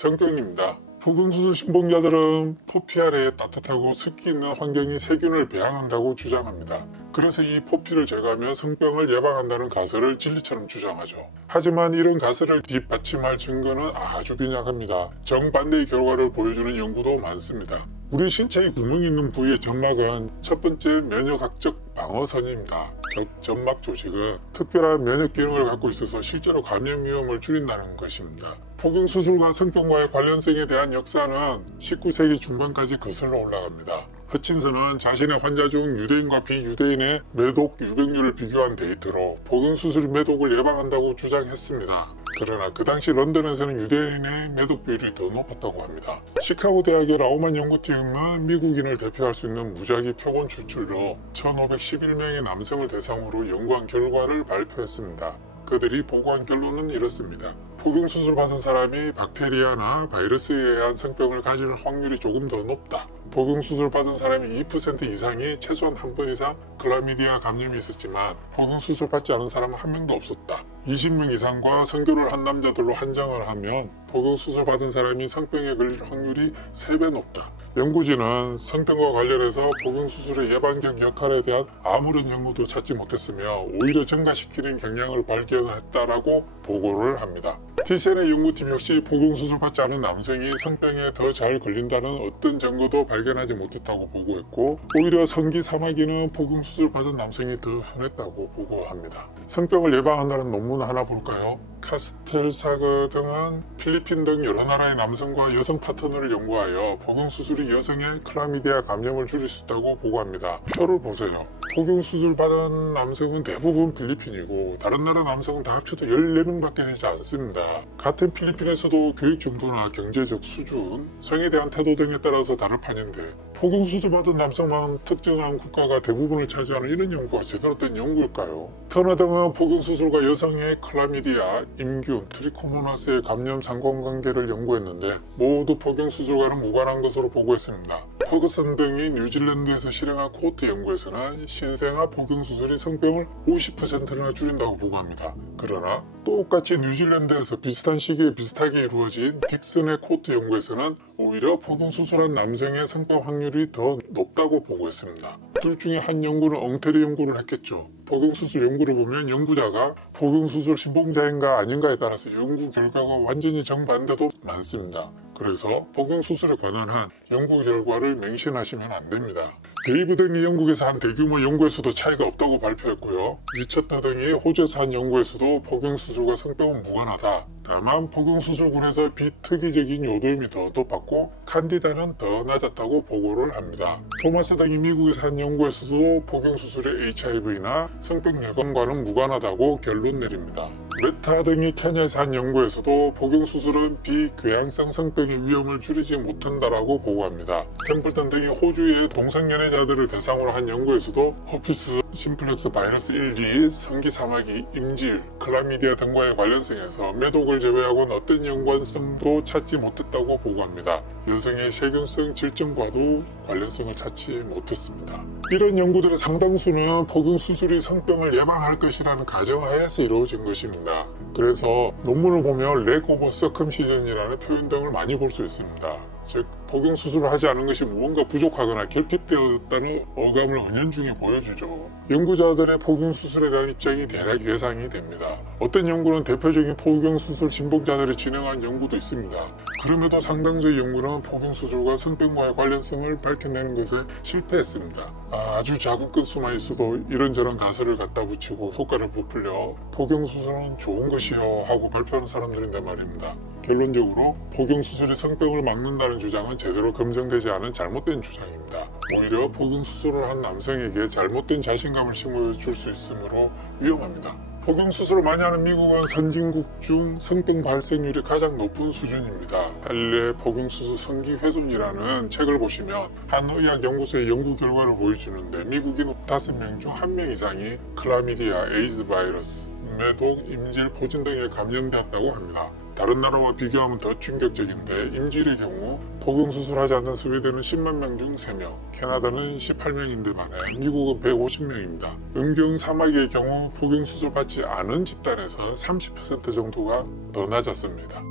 성병입니다. 포경수술 신봉자들은 포피 아래에 따뜻하고 습기 있는 환경이 세균을 배양한다고 주장합니다. 그래서 이 포피를 제거하면 성병을 예방한다는 가설을 진리처럼 주장하죠. 하지만 이런 가설을 뒷받침할 증거는 아주 빈약합니다. 정반대의 결과를 보여주는 연구도 많습니다. 우리 신체에 구멍이 있는 부위의 점막은 첫 번째 면역학적 방어선입니다. 즉 점막 조직은 특별한 면역 기능을 갖고 있어서 실제로 감염 위험을 줄인다는 것입니다. 포경수술과 성병과의 관련성에 대한 역사는 19세기 중반까지 거슬러 올라갑니다. 허친슨은 자신의 환자 중 유대인과 비유대인의 매독 유병률을 비교한 데이터로 포경수술이 매독을 예방한다고 주장했습니다. 그러나 그 당시 런던에서는 유대인의 매독 비율이 더 높았다고 합니다. 시카고 대학의 라우만 연구팀은 미국인을 대표할 수 있는 무작위 표본 추출로 1511명의 남성을 대상으로 연구한 결과를 발표했습니다. 그들이 보고한 결론은 이렇습니다. 포경수술 받은 사람이 박테리아나 바이러스에 의한 성병을 가질 확률이 조금 더 높다. 포경수술 받은 사람이 2% 이상이 최소한 한 번 이상 클라미디아 감염이 있었지만 포경수술 받지 않은 사람은 한 명도 없었다. 20명 이상과 성교를 한 남자들로 한정을 하면 포경수술 받은 사람이 성병에 걸릴 확률이 3배 높다. 연구진은 성병과 관련해서 포경수술의 예방적 역할에 대한 아무런 연구도 찾지 못했으며 오히려 증가시키는 경향을 발견했다라고 보고를 합니다. 티센의 연구팀 역시 포경수술 받지 않은 남성이 성병에 더 잘 걸린다는 어떤 증거도 발견하지 못했다고 보고했고, 오히려 성기 사마귀는 포경수술 받은 남성이 더 흔했다고 보고합니다. 성병을 예방한다는 논문 하나 볼까요? 카스텔사그 등은 필리핀 등 여러 나라의 남성과 여성 파트너를 연구하여 포경수술이 여성의 클라미디아 감염을 줄일 수 있다고 보고합니다. 표를 보세요. 포경수술 받은 남성은 대부분 필리핀이고 다른 나라 남성은 다 합쳐도 14명밖에 되지 않습니다. 같은 필리핀에서도 교육 정도나 경제적 수준, 성에 대한 태도 등에 따라서 다를 판인데 포경수술 받은 남성만 특정한 국가가 대부분을 차지하는 이런 연구가 제대로 된 연구일까요? 터너 등은 포경수술과 여성의 클라미디아, 임균, 트리코모나스의 감염 상관관계를 연구했는데 모두 포경수술과는 무관한 것으로 보고했습니다. 퍼거슨 등이 뉴질랜드에서 실행한 코호트 연구에서는 신생아 포경수술이 성병을 50%나 줄인다고 보고합니다. 그러나 똑같이 뉴질랜드에서 비슷한 시기에 비슷하게 이루어진 딕슨의 코호트 연구에서는 오히려 포경수술한 남성의 성병 확률이 더 높다고 보고했습니다. 둘 중에 한 연구는 엉터리 연구를 했겠죠. 포경수술 연구를 보면 연구자가 포경수술 신봉자인가 아닌가에 따라서 연구 결과가 완전히 정반대도 많습니다. 그래서 포경수술에 관한 한 연구 결과를 맹신하시면 안 됩니다. 데이브 등이 영국에서 한 대규모 연구에서도 차이가 없다고 발표했고요. 리처트 등이 호주에서 한 연구에서도 포경수술과 성병은 무관하다. 다만 포경수술군에서 비특이적인 요도염이 더 높았고 칸디다는 더 낮았다고 보고를 합니다. 토마스 등이 미국에서 한 연구에서도 포경수술의 HIV나 성병 예방과는 무관하다고 결론 내립니다. 메타 등이 케냐에서 한 연구에서도 포경수술은 비궤양성 성병의 위험을 줄이지 못한다라고 보고합니다. 템플턴 등이 호주의 동성연애자들을 대상으로 한 연구에서도 허피스 심플렉스 바이러스 1, 2, 성기 사마귀, 임질, 클라미디아 등과의 관련성에서 매독을 제외하고는 어떤 연관성도 찾지 못했다고 보고합니다. 여성의 세균성 질증과도 관련성을 찾지 못했습니다. 이런 연구들의 상당수는 포경수술이 성병을 예방할 것이라는 가정하에서 이루어진 것입니다. 그래서 논문을 보면 leg over circumcision이라는 표현 등을 많이 볼 수 있습니다. 즉 포경수술을 하지 않은 것이 무언가 부족하거나 결핍되었다는 어감을 은연중에 보여주죠. 연구자들의 포경수술에 대한 입장이 대략 예상이 됩니다. 어떤 연구는 대표적인 포경수술 신봉자들이 진행한 연구도 있습니다. 그럼에도 상당수의 연구는 포경수술과 성병과의 관련성을 밝혀내는 것에 실패했습니다. 아주 작은 건수만 있어도 이런저런 가설을 갖다 붙이고 효과를 부풀려 포경수술은 좋은 것이요 하고 발표하는 사람들인데 말입니다. 결론적으로 포경수술이 성병을 막는다는 주장은 제대로 검증되지 않은 잘못된 주장입니다. 오히려 포경수술을 한 남성에게 잘못된 자신감을 심어줄 수 있으므로 위험합니다. 포경수술을 많이 하는 미국은 선진국 중 성병 발생률이 가장 높은 수준입니다. 할레 포경수술 성기훼손이라는 책을 보시면 한 의학연구소의 연구 결과를 보여주는데 미국인 5명 중 1명 이상이 클라미디아, 에이즈 바이러스, 매독, 임질, 포진 등에 감염되었다고 합니다. 다른 나라와 비교하면 더 충격적인데 임질의 경우 포경수술하지 않는 스웨덴은 10만 명 중 3명, 캐나다는 18명인데 반해 미국은 150명입니다. 음경 사마귀의 경우 포경수술 받지 않은 집단에서 30% 정도가 더 낮았습니다.